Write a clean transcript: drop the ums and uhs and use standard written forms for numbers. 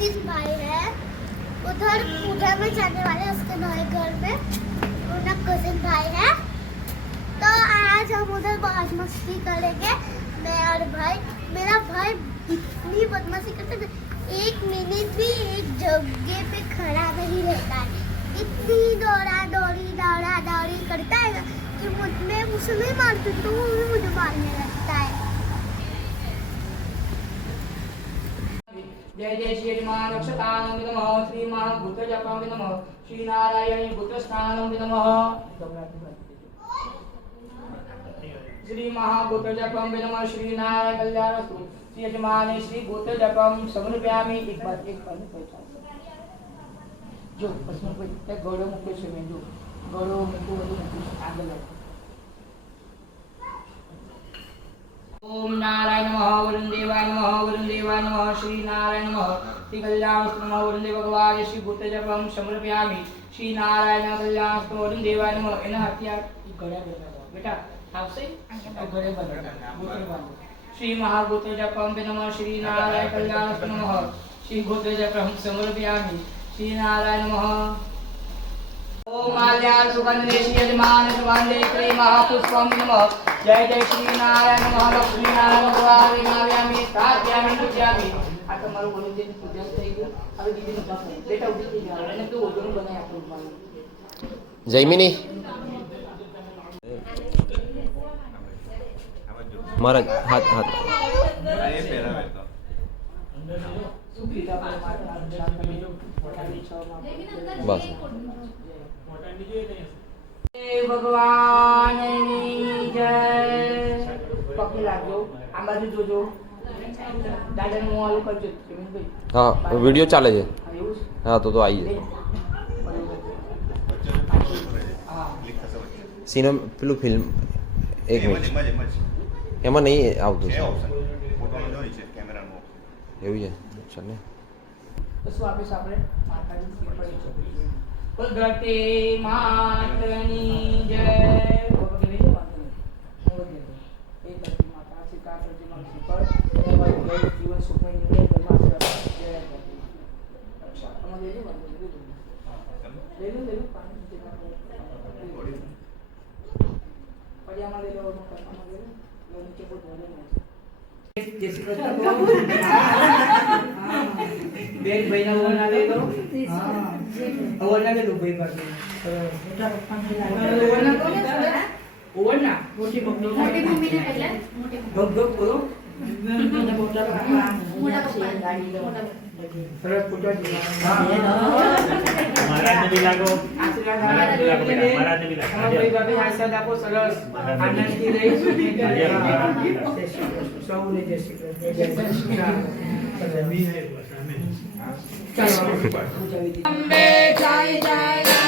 Cousin भाई है, उधर पूजा में जाने वाले उसके नए घर में, उनका कजिन भाई है। तो आज हम उधर बहुत मस्ती करेंगे, मैं और भाई। मेरा भाई इतनी बदमाशी करता है, एक मिनट भी एक जगह पे खड़ा नहीं रहता है। इतनी दौड़ा दौड़ी करता है ना कि मैं उसे नहीं मारती तो वो भी मुझे मारने लगता है। जय जय श्री मान रक्षतानं नमः श्री महाभूतजपां नमः श्री नारायणी भूतस्थानं नमः श्री महाभूतजपां नमः श्री नारायण कल्याणस्तु श्री यजमाने श्री भूतजपां समर्पयामि। एक बार पहचान जो उसमें कोई गौरव मुख्य से में जो गौरव मुख्य आगे लगा। ओम नारायण नमः वरुण देवाय नमः श्री नारायण नमः श्री कल्याणस्तु नमः वरुण देव भगवान श्री भूतजपम समर्पयामि। श्री नारायण कल्याणस्तु वरुण देवाय नमः। एना हथियार गळ्या बेटा आवसे गळे बंद श्री महाभूतजपम नमः श्री नारायण कल्याणस्तु नमः श्री भूतजपम समर्पयामि। श्री नारायण नमः। ओम माल्यार् सुगंधेशि यजमान सुगंधे श्री महापुष्पम नमः। जय जय श्री नारायण नमः लक्ष्मी नारायण भगवान नाव्यामि स्थाप्यामि पूज्यामि। आता मारो बोली दे पूजा થઈ ગયું હવે દીદી નું કામ બેટા ઉઠી થઈ જાવ અને તો ઓજોનું બનાય આપણું માન જયમિની મારા હાથ હાથ એ પહેરાવે તો સુખીતા પર માતા શાંતિ પોતાની છોમાં બસ ભગવાનની જય। પકડી લાગજો આ બાજુ જોજો દાદાનું મોં આલું કરજો જમીનભાઈ। હા વિડિયો ચાલે છે હા એવું છે હા તો આવી જાય હા સિનેમ પેલું ફિલ્મ એક મિનિટ એમાં નહીં આવતું છે ફોટોનો જોઈ છે કેમેરાનો એવું છે ચાલ ને તો શું આપીશું આપણે માતાજી શ્રી પડી છે કુદરતે માતની જય। ભગવાન દેવી માતની એ ધરતી માતા શ્રી કાતરજી માં શ્રી પર તમારું ગઈ જીવન સુખમય નિર્ણય ધર્મા આશીર્વાદ જય ધરતી રક્ષા અમારે લેજો લેજો પાણી દેવા પછી અમારે લેજો અમારે લેજો નીચે કોઈ ધોલે નહીં જય શ્રી કૃષ્ણ બેન ભાઈના ઓવરના લઈ લો હા ઓવરના લઈ લો ભાઈ પાસે મોટા પપ્પાને ઓવરના મોટી મમ્મીને એટલે ગપ ગપ બોલો મોટા પપ્પા મોટા ગાડી લો સરસ ફોટો મહારાજને બી લાગો આશીર્વાદ મહારાજને બી લાગો ભાઈ ભાભી આશીર્વાદ આપો સરસ આનંદથી રહી સૌને જય શ્રી કૃષ્ણ જય શ્રી કૃષ્ણ ચાલો અંબે જય જય